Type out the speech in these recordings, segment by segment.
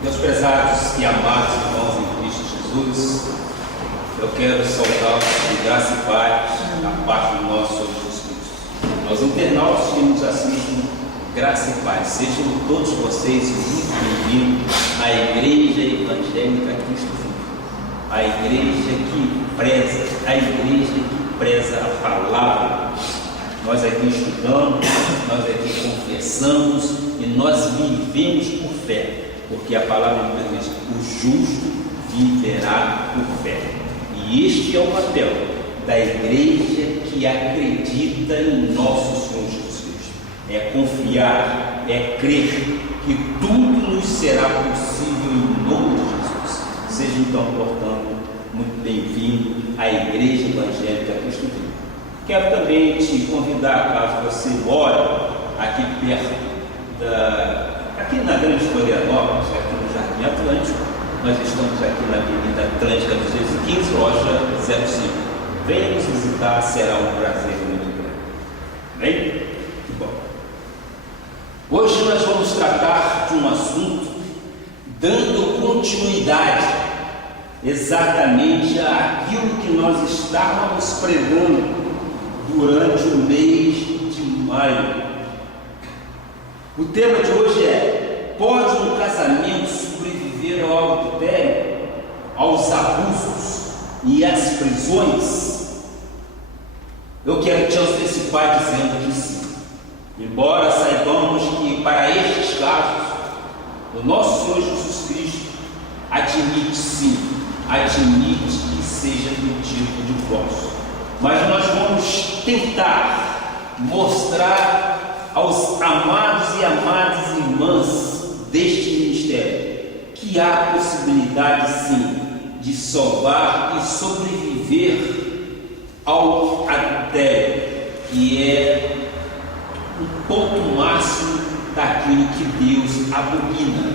Meus prezados e amados irmãos em Cristo Jesus, eu quero saudá-los de graça e paz da parte do nosso Senhor Jesus Cristo. Aos internautas que nos assistem, graça e paz. Sejam todos vocês muito bem-vindos à Igreja Evangélica Cristo Vivo, a igreja que preza a palavra. Nós aqui estudamos, nós aqui confessamos e nós vivemos por fé. Porque a palavra de Deus diz: o justo viverá por fé. E este é o papel da igreja que acredita em nosso Senhor Jesus Cristo. É confiar, é crer que tudo nos será possível em nome de Jesus. Seja então, portanto, muito bem-vindo à Igreja Evangélica Cristo Vivo. Quero também te convidar, caso você mora aqui perto aqui na Grande Florianópolis, aqui no Jardim Atlântico. Nós estamos aqui na Avenida Atlântica 215, loja 05. Venha nos visitar, será um prazer muito grande. Bem? Que bom. Hoje nós vamos tratar de um assunto dando continuidade exatamente àquilo que nós estávamos pregando durante o mês de maio. O tema de hoje é: pode um casamento sobreviver ao adultério, aos abusos e às prisões? Eu quero te antecipar dizendo que sim. Embora saibamos que para estes casos, o nosso Senhor Jesus Cristo admite que seja do tipo de divórcio. Mas nós vamos tentar mostrar aos amados e amadas irmãs deste ministério que há possibilidade sim de salvar e sobreviver ao adultério, que é um ponto máximo daquilo que Deus abomina.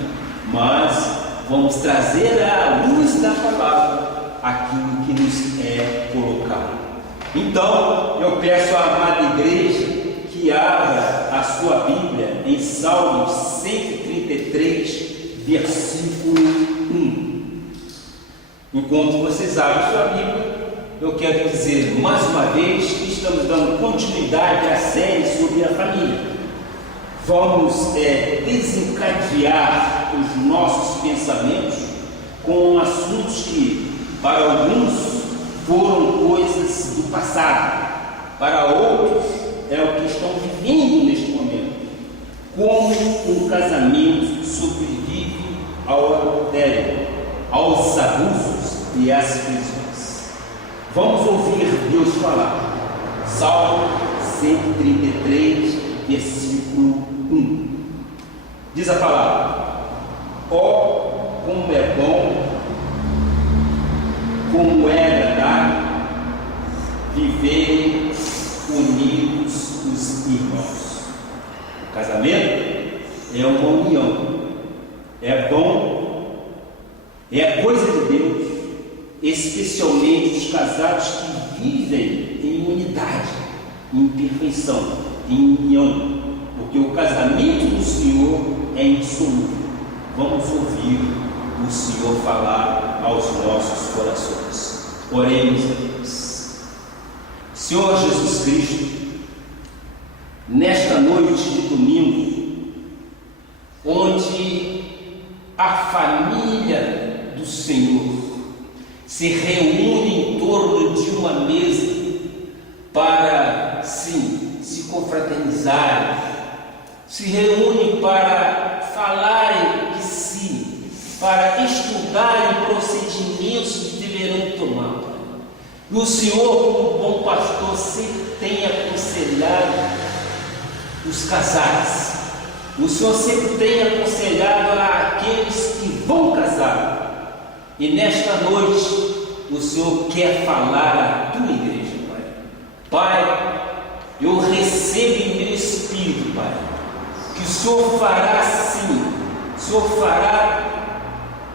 Mas vamos trazer à luz da palavra aquilo que nos é colocado. Então eu peço à amada igreja que abra a sua Bíblia em Salmos 133, versículo 1. Enquanto vocês abrem sua Bíblia, eu quero dizer mais uma vez que estamos dando continuidade à série sobre a família. Vamos desencadear os nossos pensamentos com assuntos que, para alguns, foram coisas do passado, para outros, é o que estão vivendo neste momento. Como um casamento sobrevive ao adultério, aos abusos e às prisões. Vamos ouvir Deus falar. Salmo 133, versículo 1. Diz a palavra: ó, como é bom, como é agradável viverem unidos os irmãos. O casamento é uma união, é bom, é coisa de Deus, especialmente os casados que vivem em unidade, em perfeição, em união, porque o casamento do Senhor é insolúvel. Vamos ouvir o Senhor falar aos nossos corações. Oremos a Deus. Senhor Jesus Cristo, nesta noite de domingo, onde a família do Senhor se reúne em torno de uma mesa para, sim, se confraternizarem, se reúnem para falarem de si, para estudarem procedimentos que deverão tomar. E o Senhor, como bom pastor, sempre tem aconselhado os casais. O Senhor sempre tem aconselhado aqueles que vão casar. E nesta noite, o Senhor quer falar à tua igreja, Pai. Pai, eu recebo em meu espírito, Pai, que o Senhor fará sim, o Senhor fará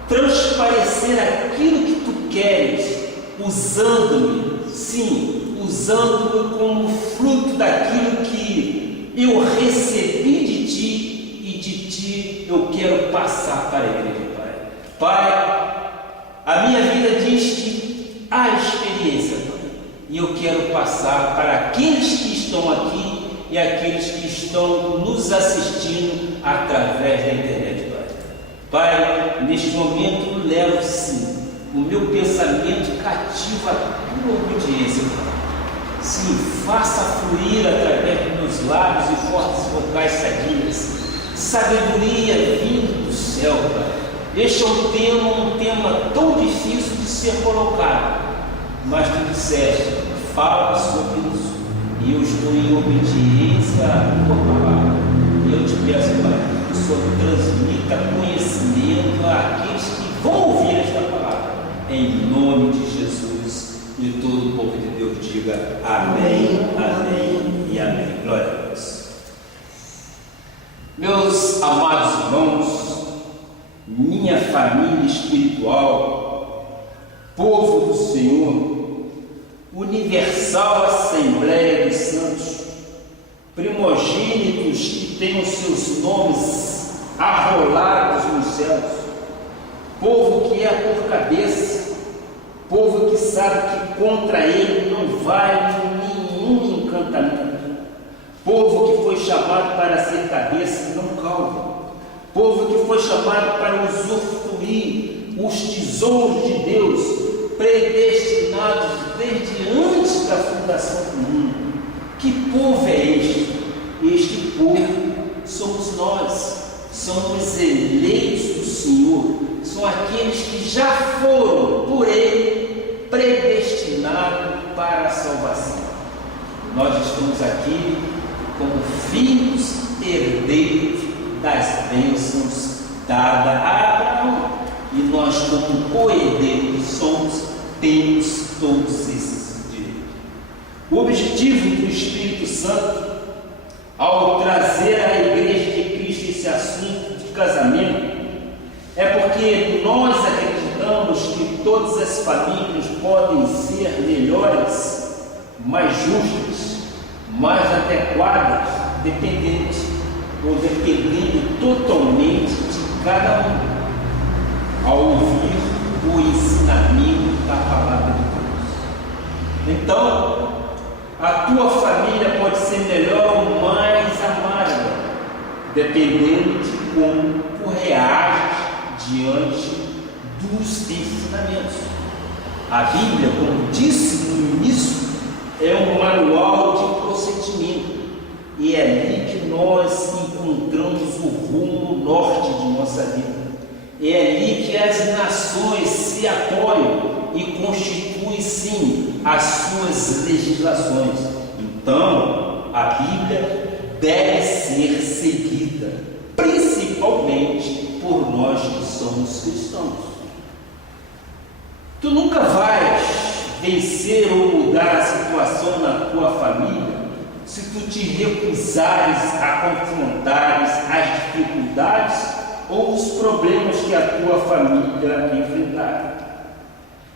transparecer aquilo que tu queres, usando-me, sim, usando-me como fruto daquilo que eu recebi de ti, e de ti eu quero passar para a igreja, Pai. Pai, a minha vida diz que há experiência, Pai, e eu quero passar para aqueles que estão aqui e aqueles que estão nos assistindo através da internet, Pai. Pai, neste momento levo sim o meu pensamento cativo à tua obediência, Pai. Sim, faça fluir através dos meus lábios e fortes vocais sadias sabedoria vindo do céu, Pai. Este é um tema tão difícil de ser colocado, mas tu disseste, fala sobre isso, e eu estou em obediência à tua palavra. E eu te peço, Pai, que o Senhor transmita conhecimento àqueles que vão ouvir esta palavra, em nome de Jesus. E todo o povo de Deus diga amém, amém e amém. Glória a Deus. Meus amados irmãos, minha família espiritual, povo do Senhor, universal Assembleia dos Santos, primogênitos que têm os seus nomes arrolados nos céus, povo que é por cabeça, povo que sabe que contra ele não vale nenhum encantamento, povo que foi chamado para ser cabeça e não cauda, povo que foi chamado para usufruir os tesouros de Deus, predestinados desde antes da fundação do mundo. Que povo é este? Este povo somos nós, somos eleitos do Senhor, são aqueles que já foram por Ele predestinados para a salvação. Nós estamos aqui como filhos herdeiros das bênçãos dadas a Abraão, e nós, como co-herdeiros somos, temos todos esses direitos. O objetivo do Espírito Santo, ao trazer à Igreja de Cristo esse assunto de casamento, é porque nós acreditamos que todas as famílias podem ser melhores, mais justas, mais adequadas, dependendo totalmente de cada um, ao ouvir o ensinamento da palavra de Deus. Então, a tua família pode ser melhor ou mais amarga, dependendo de como tu reages diante dos ensinamentos. A Bíblia, como disse no início, é um manual de procedimento, e é ali que nós encontramos o rumo norte de nossa vida. É ali que as nações se apoiam e constituem, sim, as suas legislações. Então, a Bíblia deve ser seguida, principalmente por nós que somos cristãos. Tu nunca vais vencer ou mudar a situação na tua família se tu te recusares a confrontares as dificuldades ou os problemas que a tua família enfrentar.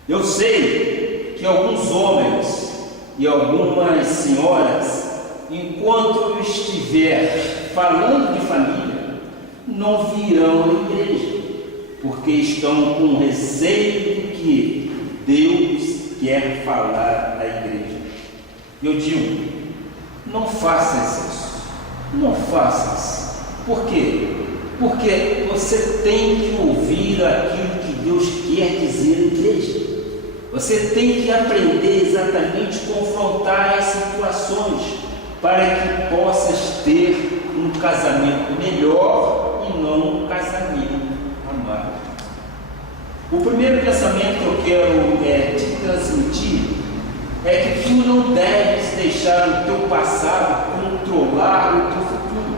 Eu sei que alguns homens e algumas senhoras, enquanto eu estiver falando de família, não virão à igreja, porque estão com receio do que Deus quer falar à igreja. Eu digo, não faças isso, não faças. Por quê? Porque você tem que ouvir aquilo que Deus quer dizer à igreja. Você tem que aprender exatamente a confrontar as situações para que possas ter um casamento melhor e não um casamento amargo. O primeiro pensamento que eu quero te transmitir é que tu não deves deixar o teu passado controlar o teu futuro.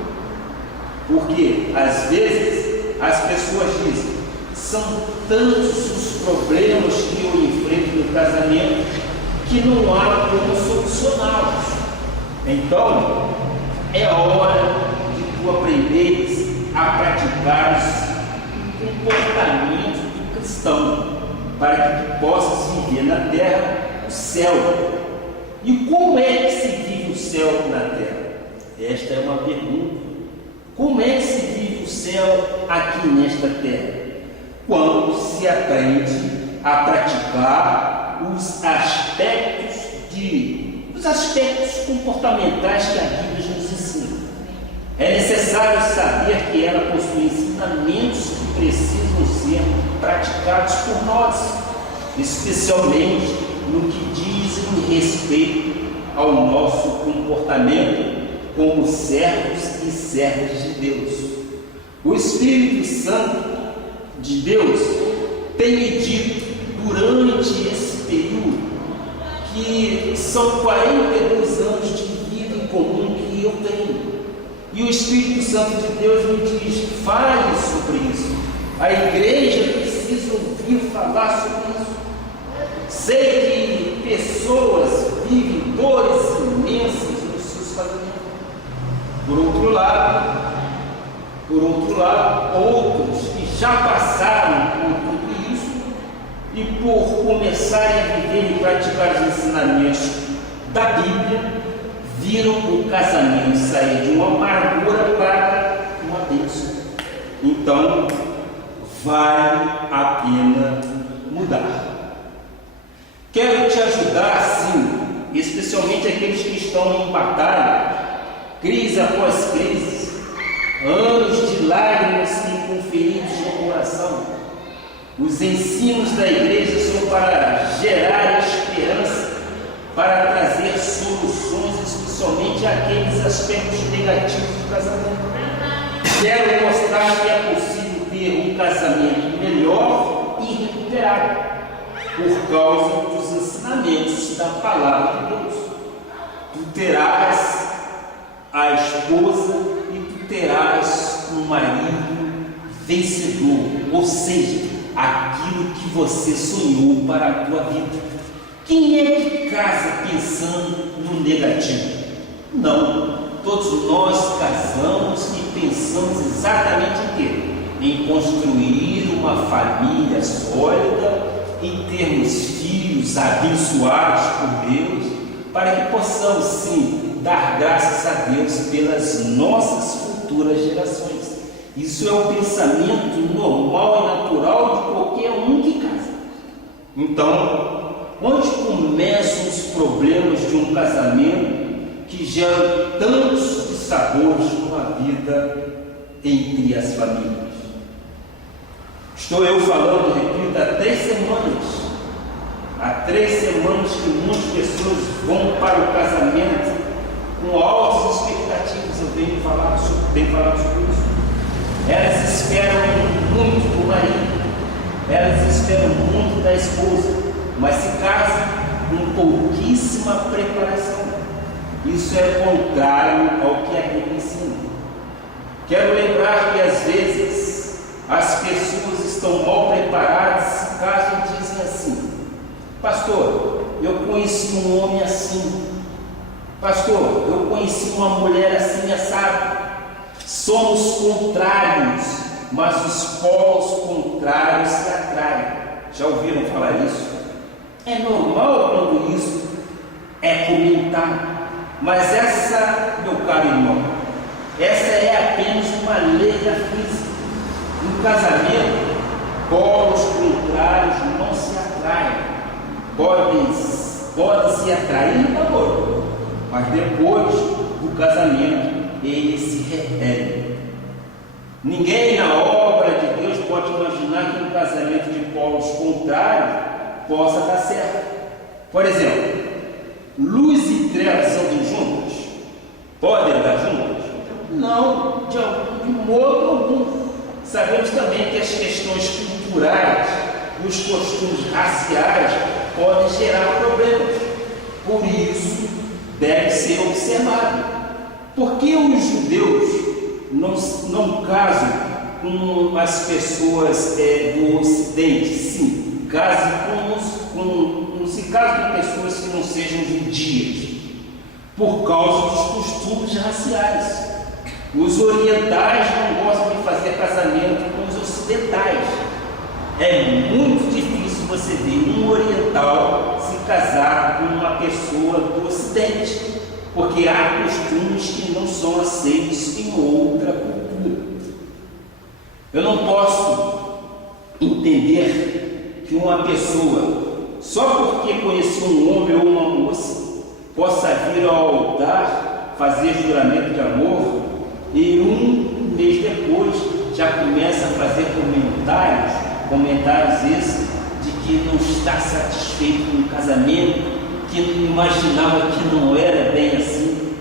Porque, às vezes, as pessoas dizem, são tantos os problemas que eu enfrento no casamento que não há como solucioná-los. Então, é hora de tu aprenderes a praticar o comportamento do cristão, para que tu possas viver na terra o céu. E como é que se vive o céu na terra? Esta é uma pergunta. Como é que se vive o céu aqui nesta terra? quando se aprende a praticar os aspectos comportamentais que a Bíblia nos ensina. É necessário saber que ela possui ensinamentos que precisam ser praticados por nós, especialmente no que dizem respeito ao nosso comportamento como servos e servas de Deus. O Espírito Santo de Deus tem me dito durante esse período que são 42 anos de vida em comum que eu tenho. E o Espírito Santo de Deus me diz: fale sobre isso. A igreja precisa ouvir falar sobre isso. Sei que pessoas vivem dores imensas nos seus casamentos. Por outro lado, outros que já passaram por tudo isso e por começarem a viver e praticar os ensinamentos da Bíblia, viram o casamento sair de uma amargura para uma bênção. Então, vale a pena mudar. Quero te ajudar, sim, especialmente aqueles que estão em batalha, crise após crise, anos de lágrimas e conferidos no coração. Os ensinos da igreja são para gerar esperança, para trazer soluções, especialmente àqueles aspectos negativos do casamento. Quero mostrar que é possível ter um casamento melhor e recuperado, por causa dos ensinamentos da palavra de Deus. Tu terás a esposa e tu terás um marido vencedor, ou seja, aquilo que você sonhou para a tua vida. Quem é que casa pensando no negativo? Não, todos nós casamos e pensamos exatamente em quê? Em construir uma família sólida, em termos filhos abençoados por Deus, para que possamos sim dar graças a Deus pelas nossas futuras gerações. Isso é o pensamento normal e natural de qualquer um que casa. Então, onde começam os problemas de um casamento que geram tantos dissabores numa vida entre as famílias? Estou eu falando, repito, há 3 semanas. Há 3 semanas que muitas pessoas vão para o casamento com altas expectativas. Eu venho falar sobre isso. Elas esperam muito do marido, elas esperam muito da esposa, mas se casam com pouquíssima preparação. Isso é contrário ao que a Bíblia ensina. Quero lembrar que às vezes as pessoas estão mal preparadas, se casam e dizem assim: pastor, eu conheci um homem assim, pastor, eu conheci uma mulher assim assada. Somos contrários, mas os polos contrários se atraem. Já ouviram falar isso? É normal quando isso é comentado, mas essa, meu caro irmão, essa é apenas uma lei da física. No casamento, polos contrários não se atraem. Podem se atrair no amor, mas depois do casamento eles se repelem. Ninguém na obra de Deus pode imaginar que um casamento de polos contrários possa dar certo. Por exemplo, luz e trevas andam juntas? Podem andar juntas? Não, de modo algum. Sabemos também que as questões culturais e os costumes raciais podem gerar problemas. Por isso, deve ser observado. Por que os judeus não casam com as pessoas do Ocidente? Sim, não se casam com pessoas que não sejam judias, por causa dos costumes raciais. Os orientais não gostam de fazer casamento com os ocidentais. É muito difícil você ver um oriental se casar com uma pessoa do Ocidente, porque há costumes que não são aceitos em outra cultura. Eu não posso entender que uma pessoa, só porque conheceu um homem ou uma moça, possa vir ao altar fazer juramento de amor e um mês depois já começa a fazer comentários esses de que não está satisfeito com o casamento, que imaginava que não era bem assim.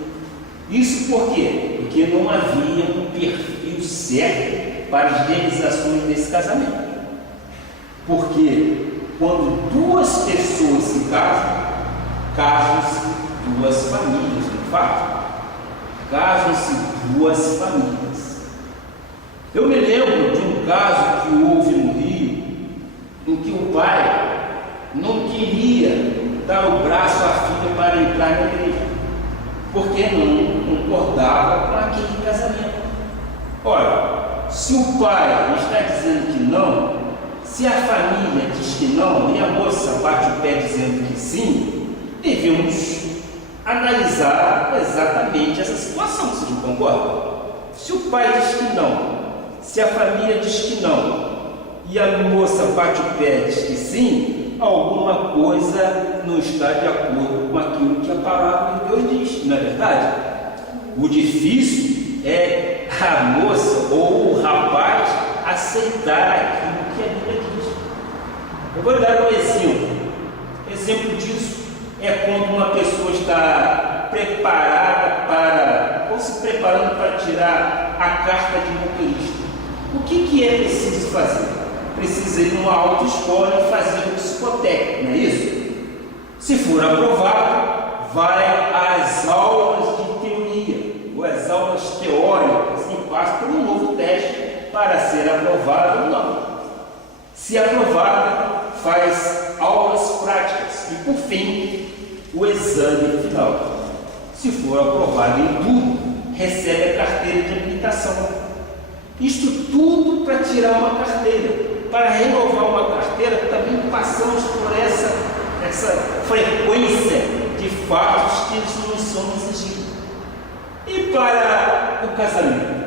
Isso por quê? Porque não havia um perfil certo para as realizações desse casamento. Porque quando duas pessoas se casam, casam-se duas famílias, de fato. Casam-se duas famílias. Eu me lembro de um caso que houve no Rio, em que o pai não queria dar o braço à filha para entrar na igreja, porque não concordava com aquele casamento. Olha, se o pai está dizendo que não, se a família diz que não e a moça bate o pé dizendo que sim, devemos analisar exatamente essa situação. Vocês não concordam? Se o pai diz que não, se a família diz que não e a moça bate o pé e diz que sim, alguma coisa não está de acordo com aquilo que a palavra de Deus diz, não é verdade? O difícil é a moça ou o rapaz aceitar aquilo que a Bíblia diz. Eu vou dar um exemplo. Exemplo disso é quando uma pessoa está preparada ou se preparando para tirar a carta de motorista. O que é preciso fazer? Precisa ir numa autoescola e fazer um psicotécnico, não é isso? Se for aprovado, vai às aulas de teoria, ou às aulas teóricas, e passa por um novo teste para ser aprovado ou não. Se aprovado, faz aulas práticas e, por fim, o exame final. Se for aprovado em tudo, recebe a carteira de habilitação. Isto tudo para tirar uma carteira. Para renovar uma carteira, também passamos por essa frequência de fatos que eles não são exigidos. E para o casamento?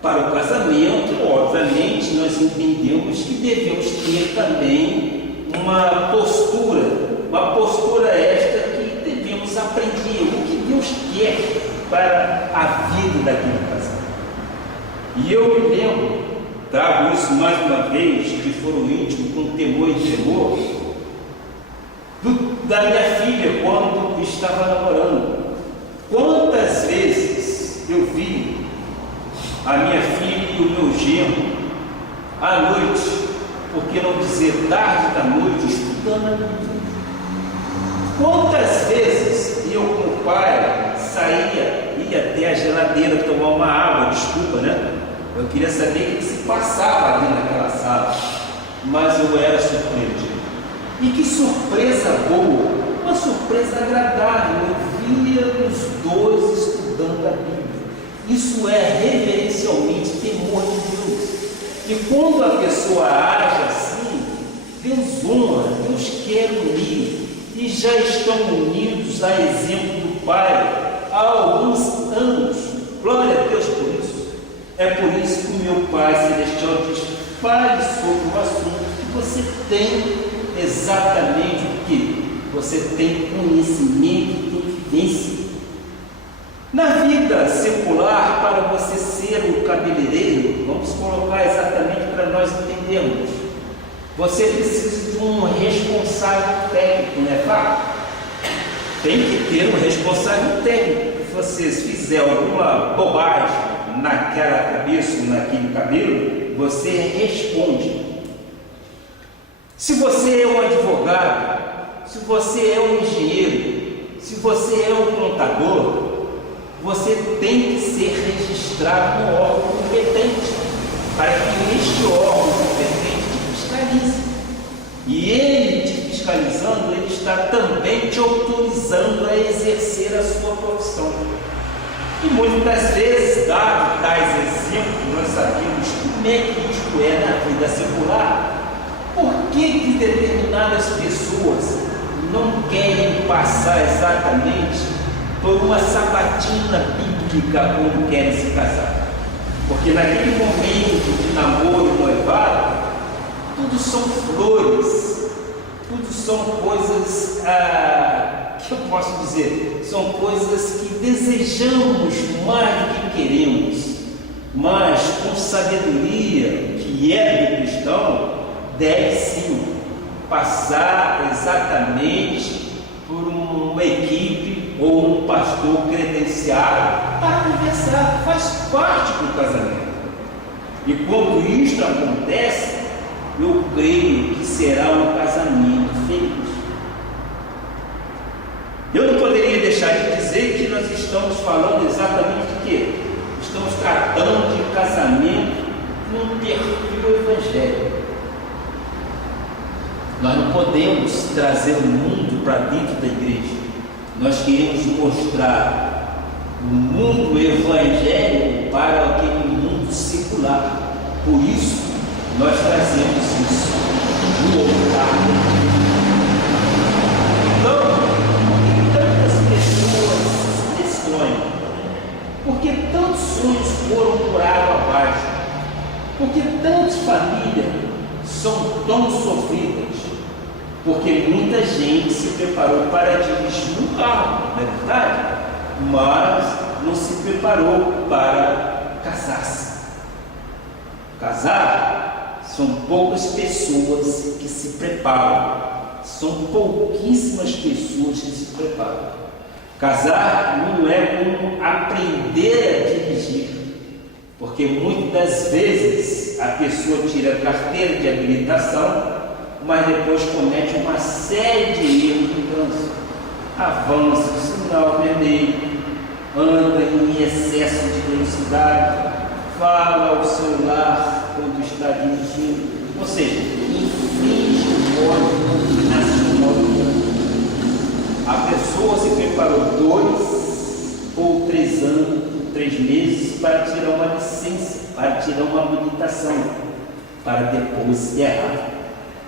Para o casamento, obviamente, nós entendemos que devemos ter também uma postura esta que devemos aprender o que Deus quer para a vida daquele casamento. E eu me lembro, trago isso mais uma vez, de foro íntimo, com temor e tremor, da minha filha quando estava namorando. Quantas vezes eu vi a minha filha e o meu genro à noite, por que não dizer tarde da noite, estudando a Bíblia. Quantas vezes eu com o pai ia até a geladeira tomar uma água, desculpa, né? Eu queria saber o que se passava ali naquela sala, mas eu era surpreendido. E que surpresa boa, uma surpresa agradável. Eu via os dois estudando a Bíblia. Isso é reverencialmente temor de Deus. E quando a pessoa age assim, Deus honra, Deus quer unir. E já estão unidos a exemplo do Pai há alguns anos. Glória a Deus por isso. É por isso que o meu Pai Celestial diz: fale sobre o assunto que você tem exatamente o que? Você tem conhecimento, tem vivência. Na vida secular, para você ser um cabeleireiro, vamos colocar exatamente para nós entendermos, você precisa de um responsável técnico, não é fato? Tem que ter um responsável técnico. Se você fizer alguma bobagem naquela cabeça ou naquele cabelo, você responde. Se você é um advogado, se você é um engenheiro, se você é um contador, você tem que ser registrado no órgão competente, para que este órgão competente te fiscalize. E ele te fiscalizando, ele está também te autorizando a exercer a sua profissão. E muitas das vezes, dado tais exemplos, nós sabemos como é que isto é na vida secular. Por que determinadas pessoas não querem passar exatamente por uma sabatina bíblica quando querem se casar? Porque naquele momento de namoro e noivado, tudo tudo são flores, tudo são coisas, que eu posso dizer, são coisas que desejamos mais do que queremos, mas com sabedoria, que é do cristão, deve sim passar exatamente por uma equipe ou um pastor credenciado para conversar, faz parte do casamento. E quando isto acontece, eu creio que será um casamento feliz. Eu não poderia deixar de dizer que nós estamos falando exatamente de quê? Estamos tratando de casamento num perfil evangélico. Nós não podemos trazer o mundo para dentro da igreja. Nós queremos mostrar o mundo evangélico para aquele mundo secular. Por isso, nós trazemos isso no altar. Então, por que tantas pessoas destroem? Por que tantos sonhos foram por água abaixo? Por que tantas famílias são tão sofridas? Porque muita gente se preparou para dirigir um carro, não é verdade? Mas não se preparou para casar-se. Casar são poucas pessoas que se preparam, são pouquíssimas pessoas que se preparam. Casar não é como aprender a dirigir, porque muitas das vezes a pessoa tira a carteira de habilitação, mas depois comete uma série de erros no trânsito. Avança o sinal vermelho, anda em excesso de velocidade, fala ao celular quando está dirigindo, ou seja, infringe o Código Nacional do Trânsito. A pessoa se preparou 2 ou 3 anos, 3 meses para tirar uma licença, para tirar uma habilitação, para depois errar.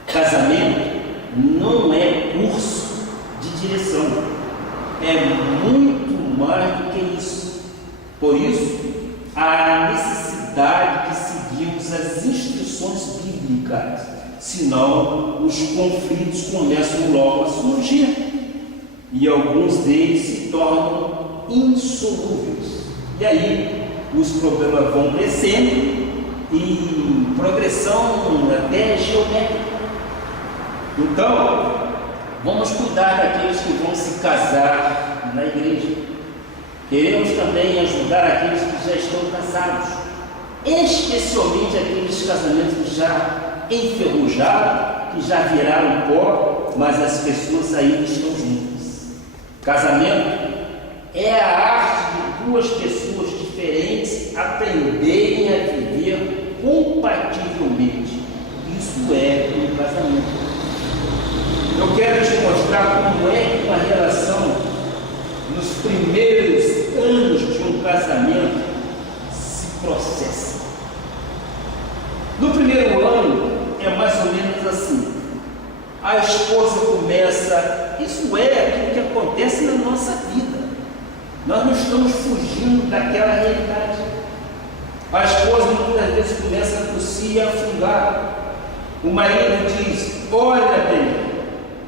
Casamento não é curso de direção, é muito mais do que isso. Por isso, há necessidade de seguirmos as instruções bíblicas, senão os conflitos começam logo a surgir e alguns deles se tornam insolúveis. E aí os problemas vão crescendo em progressão até geométrica. Então, vamos cuidar daqueles que vão se casar na igreja. Queremos também ajudar aqueles que já estão casados, especialmente aqueles casamentos já enferrujados, que já viraram pó, mas as pessoas ainda estão juntas. Casamento é a arte de 2 pessoas diferentes aprenderem a viver compativelmente. Isso é um casamento. Eu quero te mostrar como é que uma relação, nos primeiros anos de um casamento, se processa. No primeiro ano, é mais ou menos assim. A esposa começa, isso é aquilo que acontece na nossa vida. Nós não estamos fugindo daquela realidade. A esposa muitas vezes começa a tossir e a afungar. O marido diz: olha bem,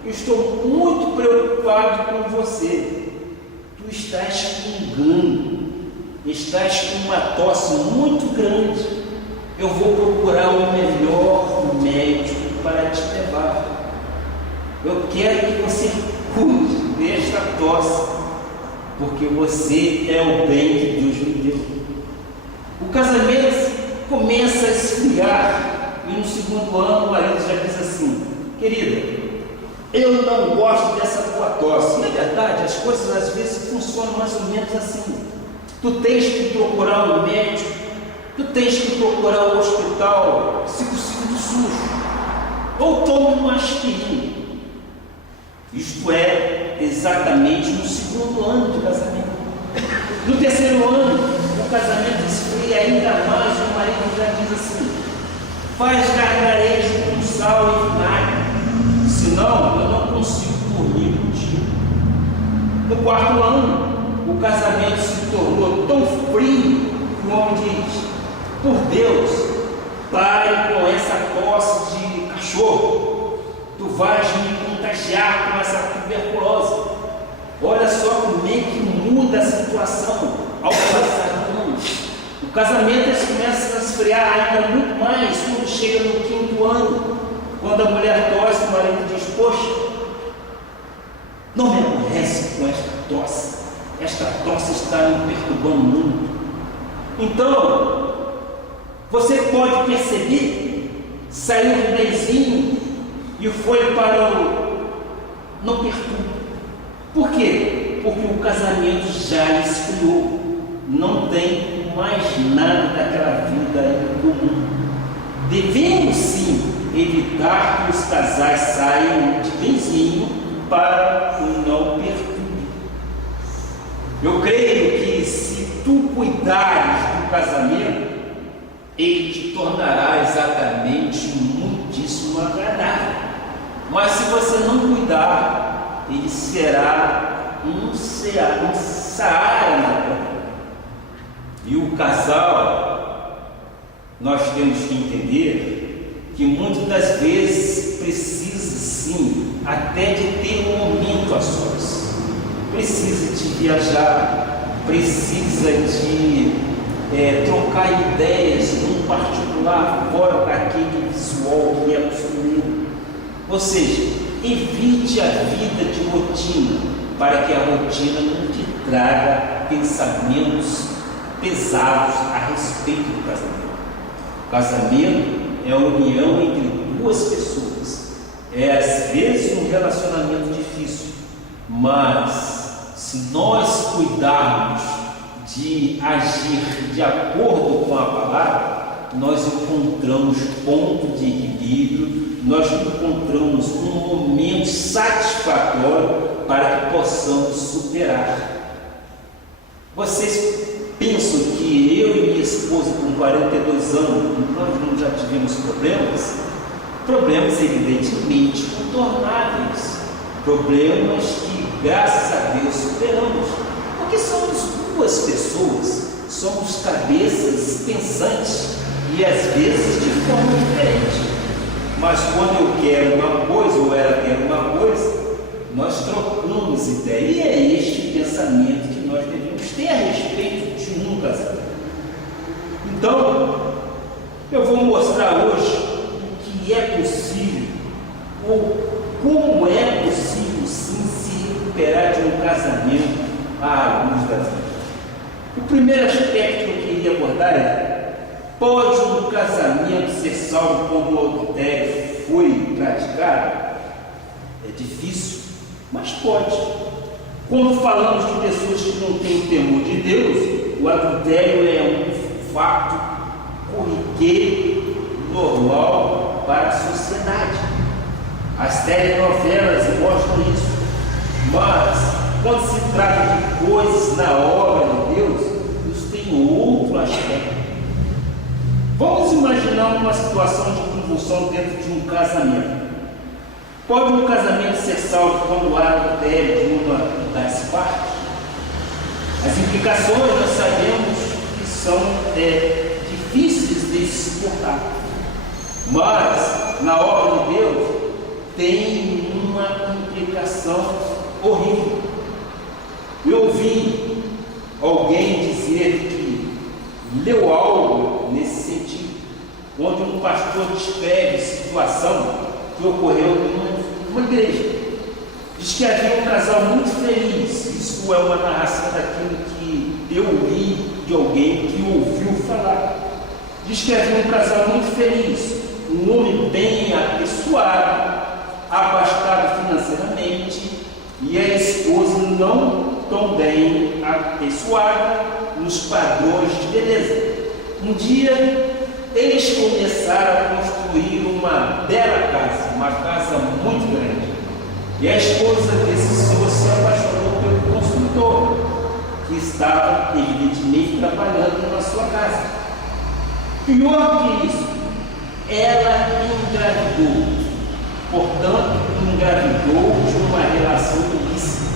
estou muito preocupado com você. Tu estás pingando, estás com uma tosse muito grande. Eu vou procurar o melhor médico para te levar. Eu quero que você cuide desta tosse, porque você é o bem que Deus me deu. O casamento começa a esfriar e no segundo ano o marido já diz assim: querida, eu não gosto dessa tua tosse. Na verdade, as coisas às vezes funcionam mais ou menos assim. Tu tens que procurar um médico, tu tens que procurar um hospital, se possível do SUS, ou toma uma aspirina. Isto é exatamente no segundo ano de casamento. No terceiro ano, o casamento esfria ainda mais, o marido já diz assim: faz gargarejo com sal e vinagre, senão eu não consigo dormir contigo. No quarto ano, o casamento se tornou tão frio que o homem diz: por Deus, pare com essa tosse de cachorro, tu vais me contagiar com essa tuberculose. Olha só como é que muda a situação ao passar do ano. O casamento começa a esfriar ainda muito mais quando chega no 5º ano, quando a mulher tosse, o marido diz: poxa, não me aborrece com esta tosse está me perturbando muito. Então, você pode perceber, saiu do benzinho e foi para o não perturba. Por quê? Porque o casamento já esfriou, não tem mais nada daquela vida em comum. Devemos sim evitar que os casais saiam de benzinho para o não perturbe. Eu creio que se tu cuidares do casamento, ele te tornará exatamente muitíssimo agradável. Mas se você não cuidar, ele será um saara na terra. E o casal, nós temos que entender que muitas das vezes precisa sim até de ter um momento a sós. Precisa de viajar, precisa de trocar ideias num particular, fora daquele visual que é costumeiro. Ou seja, evite a vida de rotina, para que a rotina não te traga pensamentos pesados a respeito do casamento. O casamento é a união entre duas pessoas. É às vezes um relacionamento difícil, mas se nós cuidarmos de agir de acordo com a palavra, nós encontramos ponto de equilíbrio, nós encontramos um momento satisfatório para que possamos superar. Vocês pensam que eu e minha esposa com 42 anos, nós não já tivemos problemas? Problemas evidentemente contornáveis, problemas que graças a Deus superamos, porque somos duas pessoas, somos cabeças pensantes e às vezes de forma diferente. Mas quando eu quero uma coisa ou ela quer uma coisa, nós trocamos ideia, e é este pensamento que nós devemos ter a respeito de um casamento. Então, eu vou mostrar hoje o que é possível, ou como é possível sim se recuperar de um casamento à luz da vida. O primeiro aspecto que eu queria abordar é: pode um casamento ser salvo quando o adultério foi praticado? É difícil, mas pode. Quando falamos de pessoas que não têm o temor de Deus, o adultério é um fato corriqueiro, normal para a sociedade. As telenovelas mostram isso. Mas, quando se trata de coisas na obra de Deus, isso tem outro aspecto. Vamos imaginar uma situação de convulsão dentro de um casamento. Pode um casamento ser salvo quando há adultério de uma das partes? As implicações nós sabemos que são difíceis de se suportar. Mas, na obra de Deus, tem uma implicação horrível. Eu ouvi alguém dizer que leu algo nesse sentido, onde um pastor descreve situação que ocorreu numa igreja. Diz que havia um casal muito feliz. Isso é uma narração daquilo que eu li de alguém que ouviu falar. Diz que havia um casal muito feliz, um homem bem apessoado, abastado financeiramente, e a esposa não tão bem apessoada nos padrões de beleza. Um dia eles começaram a construir uma bela casa, uma casa muito grande, e a esposa desse senhor se apaixonou pelo construtor, que estava evidentemente trabalhando na sua casa. Pior que isso, ela engravidou. Portanto, engravidou de uma relação ilícita.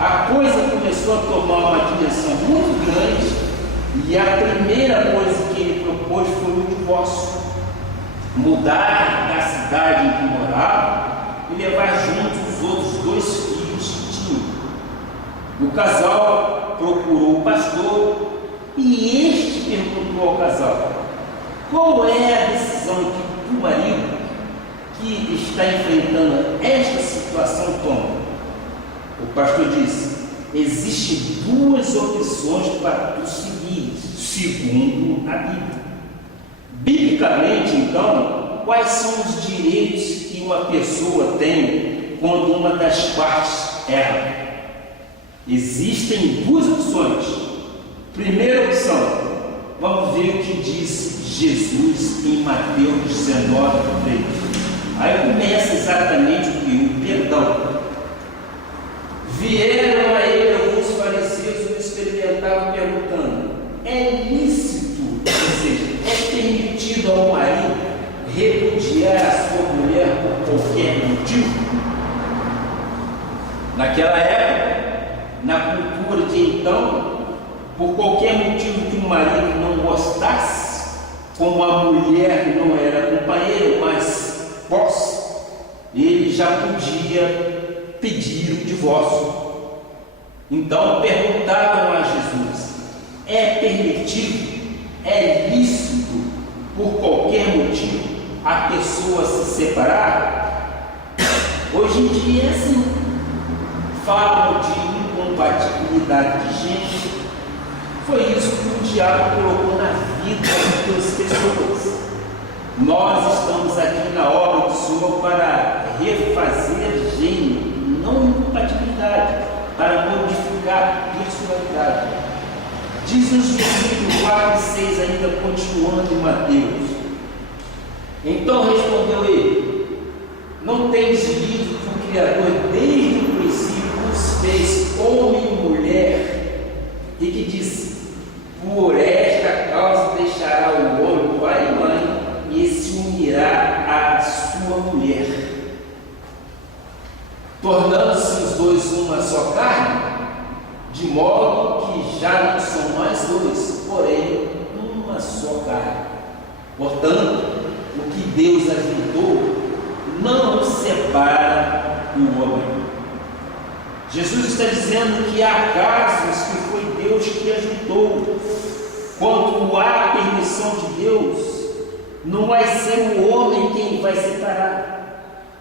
A coisa começou a tomar uma dimensão muito grande, e a primeira coisa que ele propôs foi o divórcio. Mudar da cidade cidade em que morava e levar junto os outros 2 filhos que tinham. O casal procurou o pastor e este perguntou ao casal: qual é a decisão que o marido que está enfrentando esta situação toma? O pastor disse: existem 2 opções para tu seguir, segundo a Bíblia. Biblicamente, então, quais são os direitos que uma pessoa tem quando uma das partes erra? Existem 2 opções. Primeira opção, vamos ver o que diz Jesus em Mateus 19:3. Aí começa exatamente o que? O perdão. Vieram a ele alguns fariseus e o experimentavam perguntando: é lícito, ou seja, é permitido ao marido repudiar a sua mulher por qualquer motivo? Naquela época, na cultura de então, por qualquer motivo que o marido não gostasse, como a mulher não era companheira, mas posse, ele já podia pedir o divórcio. Então perguntaram a Jesus: é permitido, é lícito, por qualquer motivo, a pessoa se separar? Hoje em dia é assim. Falam de incompatibilidade de gênero. Foi isso que o diabo colocou na vida das pessoas. Nós estamos aqui na obra do Senhor para refazer gênero, não incompatibilidade, para modificar a personalidade. Diz nos versículos 4 e 6, ainda continuando em Mateus: então respondeu ele: não tendes lido que o Criador desde o princípio os fez homem e mulher, e que disse: por esta causa deixará o homem pai e mãe e se unirá à sua mulher, tornando-se os 2 uma só carne, de modo que já não são mais 2, porém uma só carne. Portanto, o que Deus ajuntou, não separa o homem. Jesus está dizendo que há casos que foi Deus que ajuntou. Quando há permissão de Deus, não vai ser o homem quem vai separar,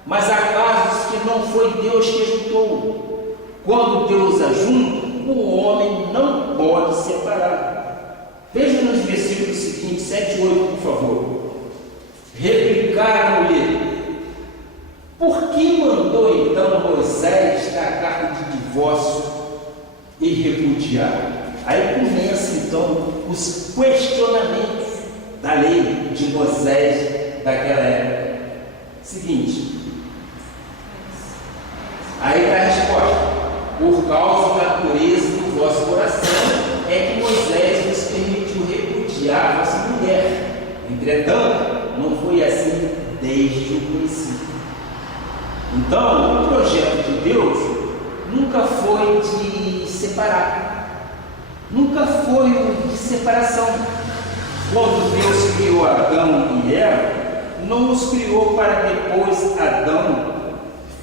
mas há casos que não foi Deus que ajuntou. Quando Deus ajunta, o homem não pode separar. Veja nos versículos seguintes, 7 e 8, por favor. Replicaram-lhe: por que mandou então Moisés dar carta de divórcio e repudiar? Aí começa então os questionamentos da lei de Moisés daquela época. Seguinte, aí dá a resposta: por causa da pureza do vosso coração é que Moisés vos permitiu repudiar a vossa mulher. Entretanto, não foi assim desde o princípio. Então, o projeto de Deus nunca foi de separar, nunca foi de separação. Quando Deus criou Adão e Eva, não os criou para depois Adão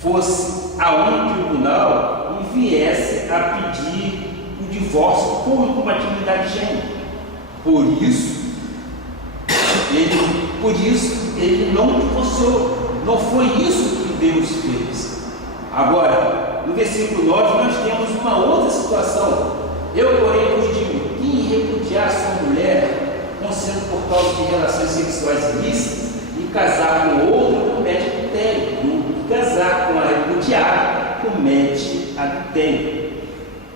fosse a um tribunal e viesse a pedir o divórcio por incompatibilidade de gênero. Por isso ele não divorciou. Não foi isso que Deus fez. Agora, no versículo 9, nós temos uma outra situação. Eu, porém, vos digo: quem repudiar sua mulher, consendo por causa de relações sexuais ilícitas, e casar com outra, comete adultério. E casar com a repudiada, comete adultério.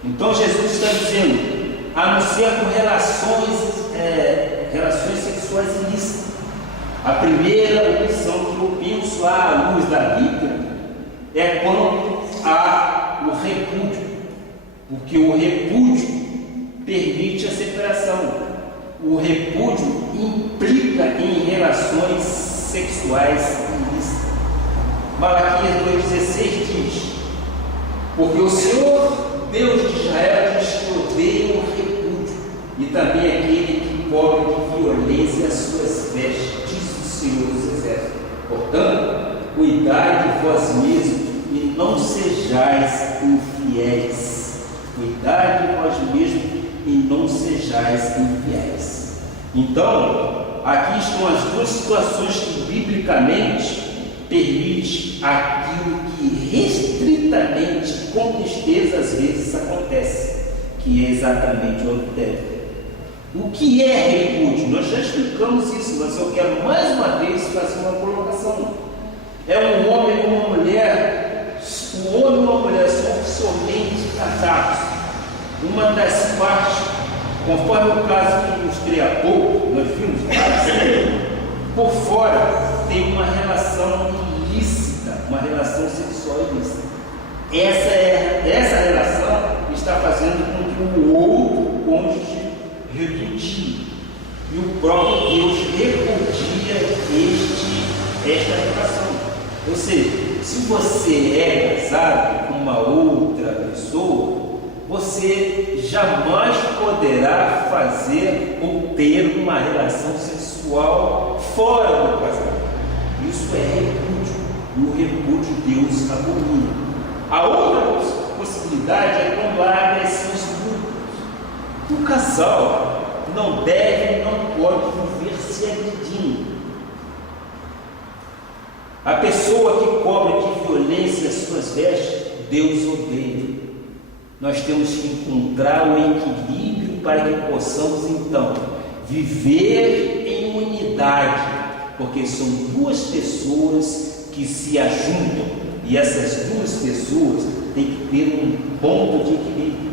Então Jesus está dizendo: a não ser por relações sexuais ilícitas. A primeira opção que eu penso à luz da Bíblia é quando há o repúdio, porque o repúdio permite a separação. O repúdio implica em relações sexuais ilícitas. Malaquias 2,16 diz: porque o Senhor Deus de Israel diz que odeia o repúdio, e também aquele que cobre de violência as suas vestes, diz o Senhor dos Exércitos. Portanto, cuidai de vós mesmos e não sejais infiéis. Cuidai de vós mesmos e não sejais infiéis. Então, aqui estão as duas situações que biblicamente permite aquilo que restritamente, com tristeza, às vezes acontece, que é exatamente o adultério. O que é repúdio? Nós já explicamos isso, mas eu quero mais uma vez fazer uma colocação. É um homem e uma mulher, o homem e uma mulher são oficialmente casados. Uma das partes, conforme o caso que mostrei há pouco, nós vimos, por fora tem uma relação ilícita, uma relação sexual ilícita. Essa relação está fazendo com que o outro cônjuge repudie. E o próprio Deus repudia esta relação. Ou seja, se você é casado com uma outra pessoa, você jamais poderá fazer ou ter uma relação sexual fora do casamento. Isso é repúdio. E o repúdio Deus abomina. A outra possibilidade é quando há agressões mútuas. O casal não deve, não pode viver se agredindo. A pessoa que cobre de violência as suas vestes, Deus odeia. Nós temos que encontrar o equilíbrio para que possamos então viver em unidade, porque são duas pessoas que se ajuntam e essas duas pessoas têm que ter um ponto de equilíbrio.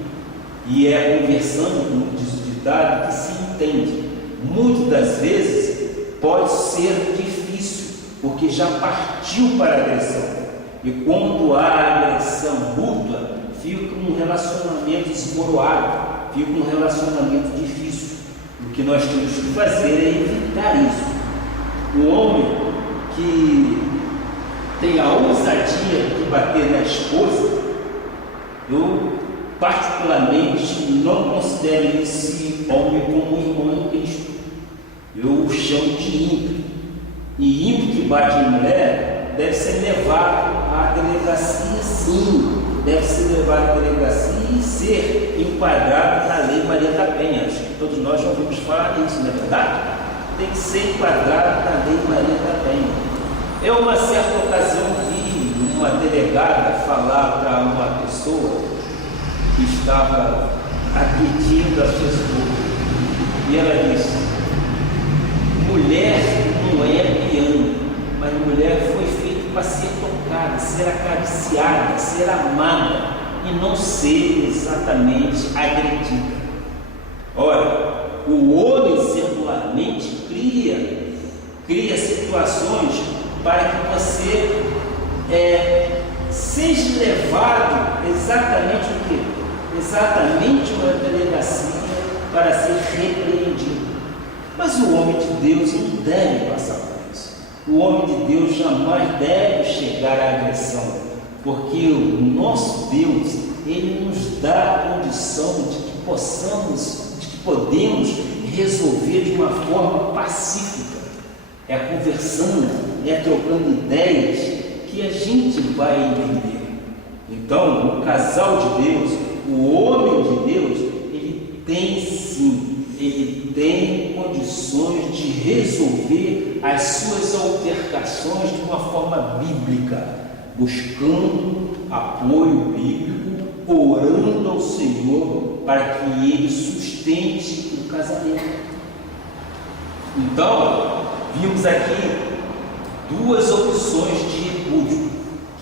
E é conversando, como diz o ditado, que se entende. Muitas das vezes pode ser difícil, porque já partiu para a agressão. E quando há agressão mútua, fica um relacionamento esboroado, fica um relacionamento difícil. O que nós temos que fazer é evitar isso. O homem que tem a ousadia de bater na esposa, eu particularmente não considero esse homem como irmão em Cristo. Eu o chamo de ímpio. E ímpio que bate em mulher deve ser levado à delegacia, sim. Deve ser levado à delegacia e ser enquadrado na Lei Maria da Penha. Acho que todos nós já ouvimos falar nisso, não é verdade? Tem que ser enquadrado na Lei Maria da Penha. Eu, uma certa ocasião, vi uma delegada falar para uma pessoa que estava agredindo a sua esposa. E ela disse: mulher não é piano, mas mulher foi feita para ser tocada, ser acariciada, ser amada e não ser exatamente agredida. Ora, o homem circularmente cria situações para que você seja levado exatamente o quê? Exatamente uma delegacia para ser repreendido. Mas o homem de Deus não deve passar por isso. O homem de Deus jamais deve chegar à agressão, porque o nosso Deus, Ele nos dá a condição de que podemos resolver de uma forma pacífica. É conversando, é trocando ideias que a gente vai entender. Então, o casal de Deus, o homem de Deus, ele tem sim, ele tem condições de resolver as suas altercações de uma forma bíblica, buscando apoio bíblico, orando ao Senhor para que Ele sustente o casamento. Então, vimos aqui duas opções de repúdio,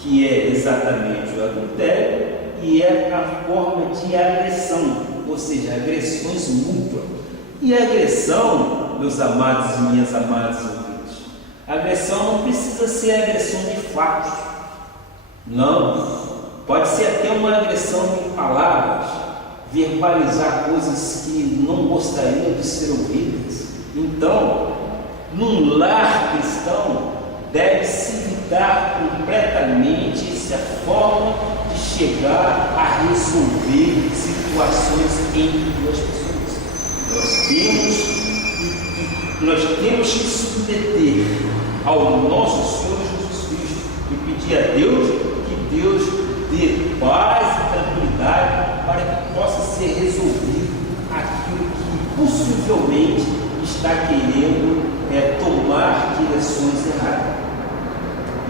que é exatamente o adultério e é a forma de agressão, ou seja, agressões mútuas. E a agressão, meus amados e minhas amadas ouvintes, a agressão não precisa ser agressão de fatos, não, pode ser até uma agressão em palavras, verbalizar coisas que não gostariam de ser ouvidas. Então, num lar cristão, deve-se evitar completamente essa forma de chegar a resolver situações entre duas pessoas. Nós temos que submeter ao nosso Senhor Jesus Cristo pedir a Deus que Deus dê paz e tranquilidade para que possa ser resolvido aquilo que possivelmente está querendo tomar direções erradas.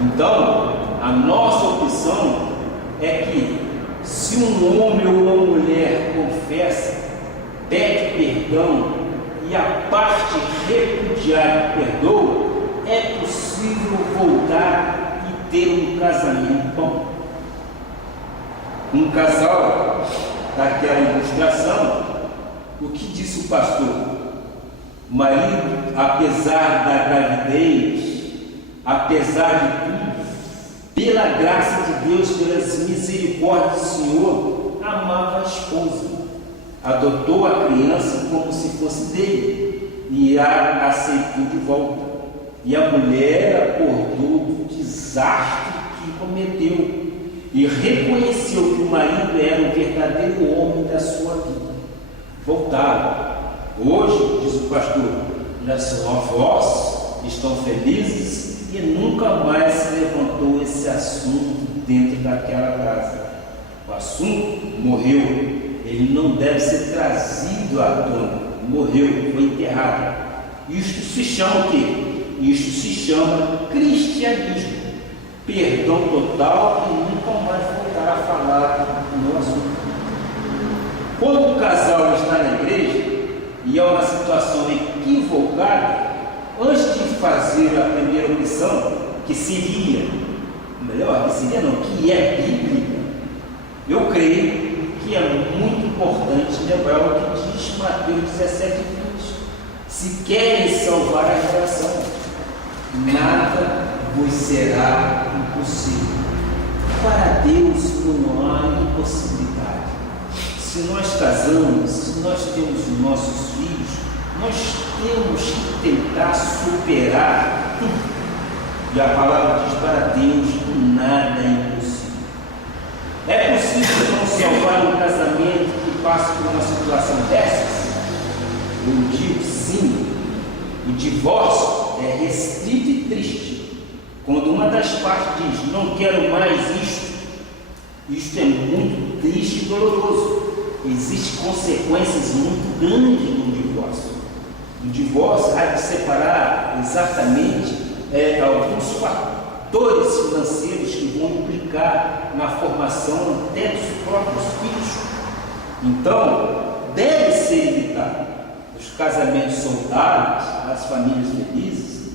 Então, a nossa opção é que, se um homem ou uma mulher confessa, pede perdão e a parte repudiada perdoa, é possível voltar e ter um casamento bom. Um casal daquela ilustração, o que disse o pastor? O marido, apesar da gravidez, apesar de tudo, pela graça de Deus, pelas misericórdias do Senhor, amava a esposa, adotou a criança como se fosse dele e a aceitou de volta. E a mulher acordou do desastre que cometeu e reconheceu que o marido era o verdadeiro homem da sua vida. Voltaram. Hoje, diz o pastor, já são avós, estão felizes e nunca mais se levantou esse assunto dentro daquela casa. O assunto morreu, ele não deve ser trazido à tona. Morreu, foi enterrado. Isto se chama o quê? Isto se chama cristianismo. Perdão total e nunca mais voltar a falar no assunto. Quando o casal está na igreja e é uma situação equivocada, antes de fazer a primeira opção, que seria, melhor, que seria não, que é bíblica, eu creio que é muito importante lembrar o que diz Mateus 17:20. Se querem salvar a geração, nada vos será impossível. Para Deus não há impossibilidade. Se nós casamos, se nós temos os nossos filhos, nós temos que tentar superar tudo. E a palavra diz: para Deus nada é impossível. É possível não salvar um casamento que passa por uma situação dessas? Eu digo sim. O divórcio é restrito e triste. Quando uma das partes diz: não quero mais isto é muito triste e doloroso. Existem consequências muito grandes no divórcio. No divórcio há de separar exatamente alguns fatores financeiros que vão implicar na formação até dos próprios filhos. Então, deve ser evitado. Os casamentos saudáveis, as famílias felizes,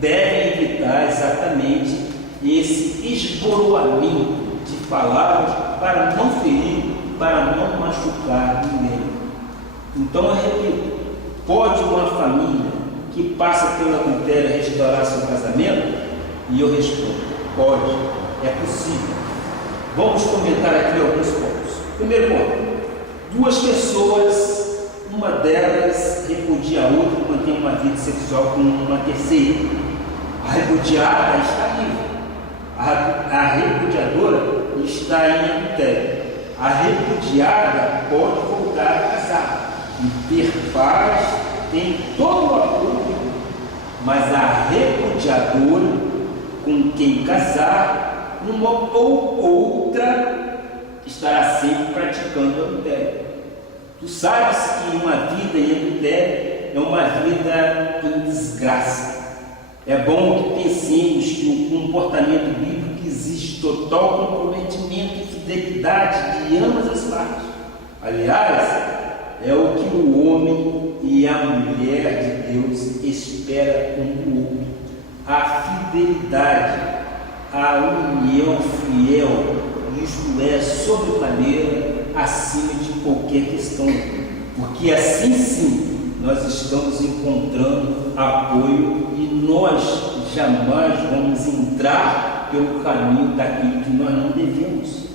devem evitar exatamente esse esboroamento de palavras para não ferir, para não machucar ninguém. Então, eu repito, pode uma família que passa pelo adultério restaurar seu casamento? E eu respondo, pode, é possível. Vamos comentar aqui alguns pontos. Primeiro ponto: duas pessoas, uma delas repudia a outra e mantém uma vida sexual com uma terceira. A repudiada está viva. A repudiadora está em adultério. A repudiada pode voltar a casar e ter paz, tem todo o apoio, mas a repudiadora, com quem casar, uma ou outra estará sempre praticando adultério. Tu sabes que uma vida em adultério é uma vida em desgraça. É bom que pensemos que o comportamento bíblico exige total comprometimento e fidelidade de ambas as partes. Aliás, é o que o homem e a mulher de Deus esperam um do outro. A fidelidade, a união fiel, isto é, sobremaneira, acima de qualquer questão, porque assim sim nós estamos encontrando apoio e nós jamais vamos entrar pelo caminho daquilo que nós não devemos.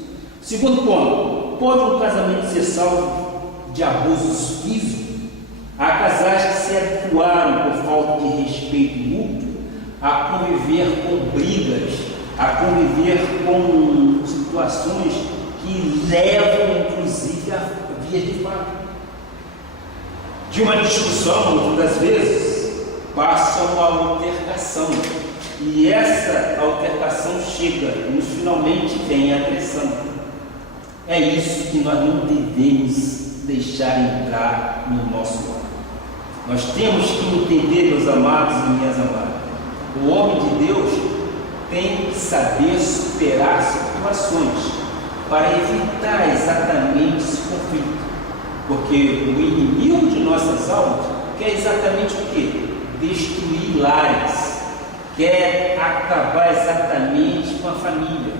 Segundo ponto: pode um casamento ser salvo de abusos físicos? Há casais que se habituaram por falta de respeito mútuo a conviver com brigas, a conviver com situações que levam inclusive a vias de fato. De uma discussão, muitas das vezes, passa uma altercação. E essa altercação provocação chega, e finalmente vem a pressão. É isso que nós não devemos deixar entrar no nosso lar. Nós temos que entender, meus amados e minhas amadas, o homem de Deus tem que saber superar situações para evitar exatamente esse conflito, porque o inimigo de nossas almas quer exatamente o quê? Destruir lares, quer acabar exatamente com a família.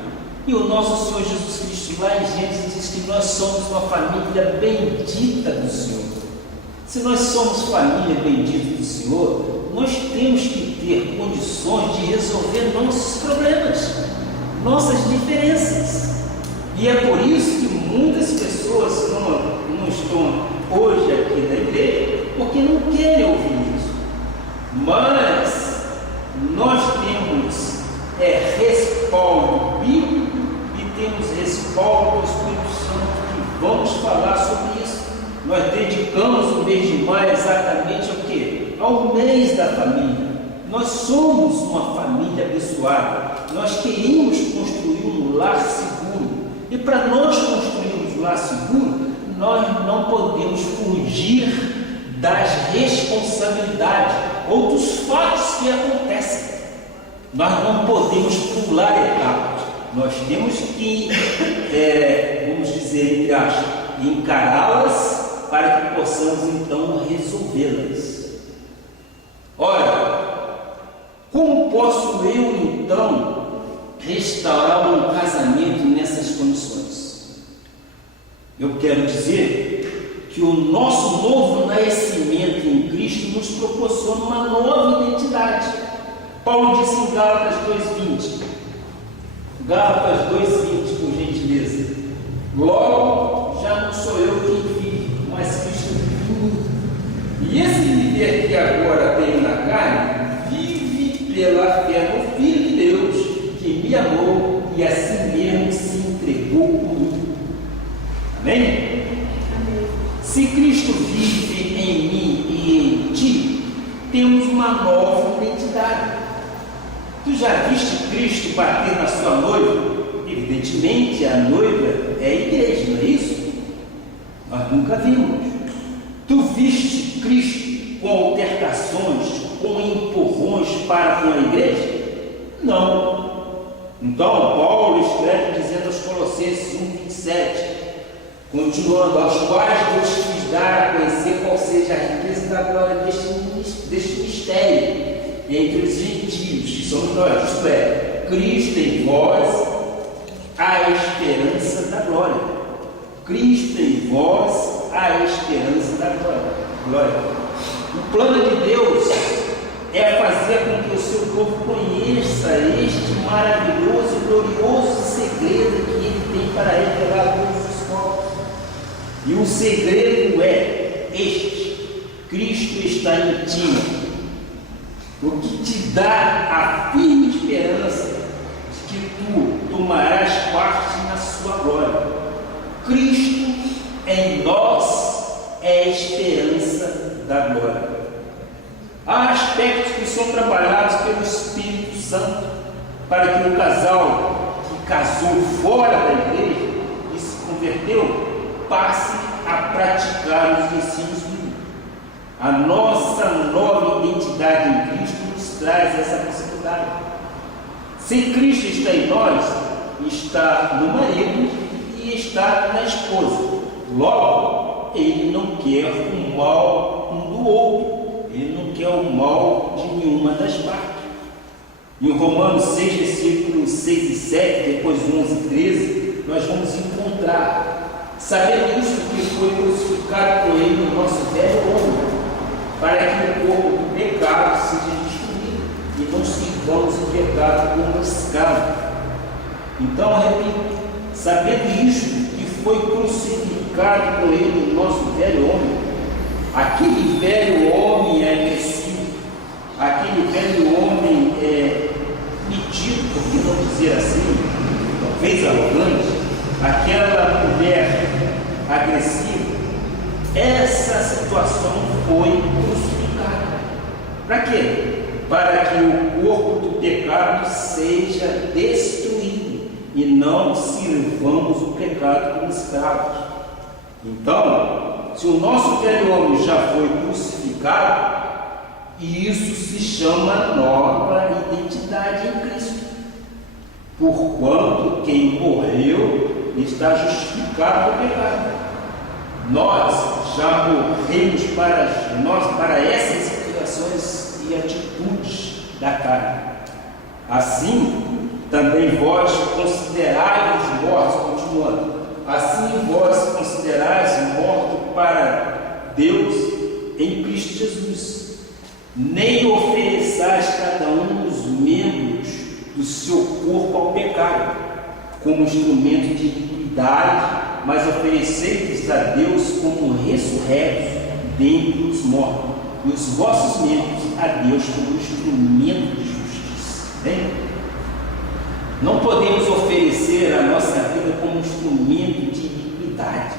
E o nosso Senhor Jesus Cristo, lá em Gênesis, diz que nós somos uma família bendita do Senhor. Se nós somos família bendita do Senhor, nós temos que ter condições de resolver nossos problemas, nossas diferenças. E é por isso que muitas pessoas não estão hoje aqui na igreja, porque não querem ouvir isso. Mas nós temos respaldo bíblico e temos respaldo do Espírito Santo, que vamos falar sobre isso. Nós dedicamos o mês de maio exatamente ao quê? Ao mês da família. Nós somos uma família abençoada. Nós queremos construir um lar seguro. E para nós construirmos um lar seguro, nós não podemos fugir das responsabilidades ou dos fatos que acontecem. Nós não podemos pular etapas. Nós temos que, vamos dizer, entre aspas, encará-las para que possamos então resolvê-las. Ora, como posso eu então restaurar um casamento nessas condições? Eu quero dizer que o nosso novo nascimento em Cristo nos proporciona uma nova identidade. Paulo disse em Gálatas 2:20, Gálatas 2:20, por gentileza: logo já não sou eu quem vive, mas Cristo vive em mim. E esse viver que agora tenho na carne, vive pela fé no Filho de Deus, que me amou e assim mesmo se entregou por mim. Amém? Amém. Se Cristo vive em mim e em ti, temos uma nova identidade. Tu já viste Cristo bater na sua noiva? Evidentemente, a noiva é a igreja, não é isso? Nós nunca vimos. Tu viste Cristo com altercações, com empurrões para com a igreja? Não. Então, Paulo escreve dizendo aos Colossenses 1:27, continuando, aos quais Deus quis dar a conhecer qual seja a riqueza da glória deste mistério entre os gentios, que somos nós, isto é, Cristo em vós, a esperança da glória. Cristo em vós, a esperança da glória. O plano de Deus é fazer com que o seu povo conheça este maravilhoso e glorioso segredo que ele tem para revelar a todos os povos. E o segredo é este: Cristo está em ti, o que te dá a firme esperança de que tu tomarás parte na sua glória. Cristo em nós é a esperança da glória. Há aspectos que são trabalhados pelo Espírito Santo para que o casal que casou fora da igreja e se converteu passe a praticar os ensinos bíblicos. A nossa nova identidade em Cristo nos traz essa possibilidade. Se Cristo está em nós, está no marido e está na esposa. Logo, ele não quer o mal um do outro. Ele não quer o mal de nenhuma das partes. Em Romanos 6, versículos 6 e 7, depois 11 e 13, nós vamos encontrar: sabendo isso, que foi crucificado por ele no nosso velho homem, para que o corpo do pecado seja destruído e não sirvamos o pecado como escravo. Então, repito, sabendo isso, que foi crucificado por ele no nosso velho homem. Aquele velho homem é agressivo, aquele velho homem é metido, por que não dizer assim, talvez arrogante, aquela mulher agressiva. Essa situação foi crucificada. Para quê? Para que o corpo do pecado seja destruído e não sirvamos o pecado como escravos. Então, se o nosso velho homem já foi crucificado, isso se chama nova identidade em Cristo. Porquanto quem morreu está justificado do pecado. Nós já morremos para essas situações e atitudes da carne. Assim, também vós considerai-vos mortos, continuando, assim vós considerais mortos para Deus em Cristo Jesus. Nem ofereçais cada um os membros do seu corpo ao pecado, como instrumento de iniquidade, mas oferecei-vos a Deus como ressurretos dentre os mortos, e os vossos membros a Deus como instrumento de justiça. Bem? Não podemos oferecer a nossa vida como instrumento de iniquidade.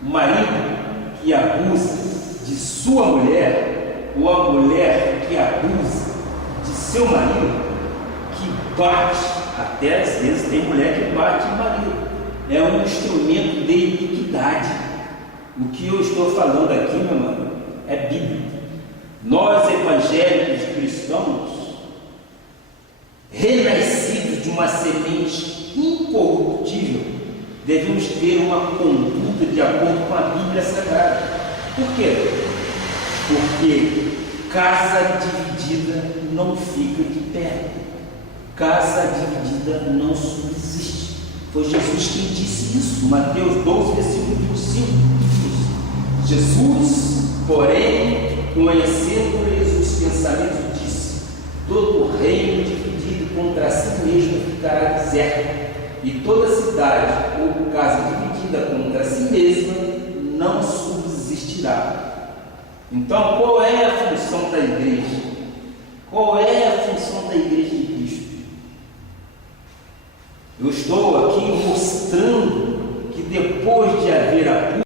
O marido que abusa de sua mulher, ou a mulher que abusa de seu marido, que bate, até às vezes tem mulher que bate o marido, é um instrumento de iniquidade. O que eu estou falando aqui, meu irmão, é Bíblia. Nós, evangélicos cristãos, renascidos de uma semente incorruptível, devemos ter uma conduta de acordo com a Bíblia Sagrada. Por quê? Porque casa dividida não fica de pé. Casa dividida não subsiste. Foi Jesus quem disse isso. Mateus 12, versículo 25. Jesus, porém, conhecendo-lhes os pensamentos, disse: todo reino dividido contra si mesmo ficará deserto, e toda cidade ou casa dividida contra si mesma não subsistirá. Então, qual é a função da igreja? Qual é a função da igreja de Cristo? Eu estou aqui mostrando que depois de haver a